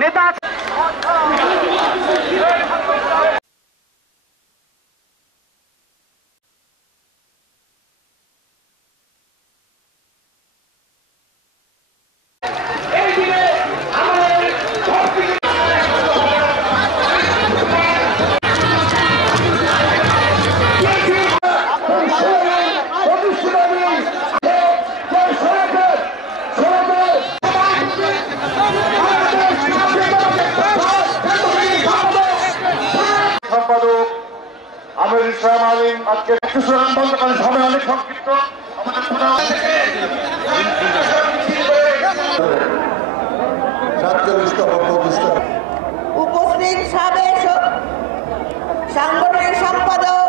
নেতা সম্পাদক আমির ইসলাম আলিম আজকে সময় অনেক সংক্ষিপ্ত উপস্থিত সাবেক সাংগঠনিক সম্পাদক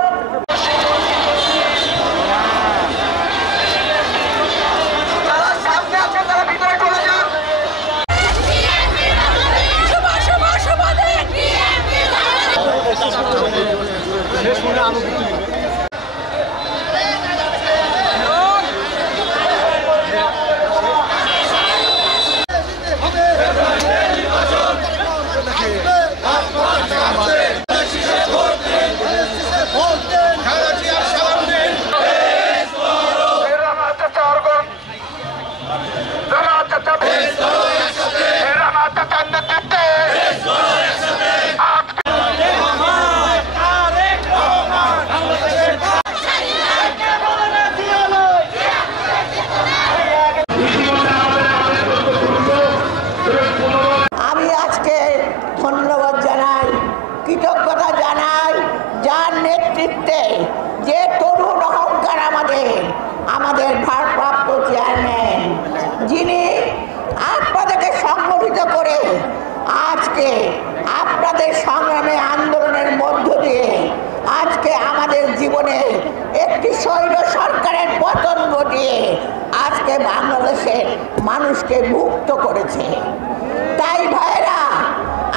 ধন্যবাদ জানাই, কৃতজ্ঞতা জানাই যার নেতৃত্বে যে তরুণ অহংকার আমাদের ভারপ্রাপ্ত চেয়ারম্যান, যিনি আপনাদেরকে সংগঠিত করে আজকে আপনাদের সংগ্রামে আন্দোলনের মধ্য দিয়ে আজকে আমাদের জীবনে একটি স্বৈর সরকারের পতন ঘটিয়ে আজকে বাংলাদেশের মানুষকে মুক্ত করেছে। তাই ভাইরা,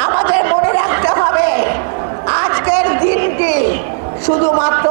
আমাদের মনে রাখতে হবে আজকের দিনটি শুধুমাত্র